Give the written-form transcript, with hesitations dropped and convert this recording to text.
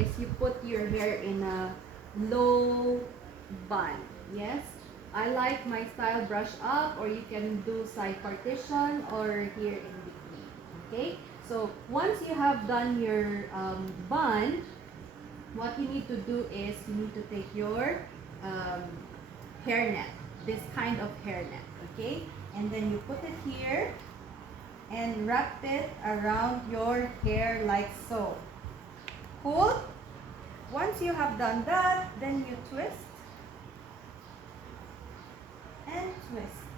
is you put your hair in a low bun. Yes, I like my style brush up, or you can do side partition or here in between. Okay, so once you have done your bun, what you need to do is you need to take your um, hairnet, this kind of hairnet, okay, and then you put it here and wrap it around your hair like so. Cool. Once you have done that, then you twist and twist.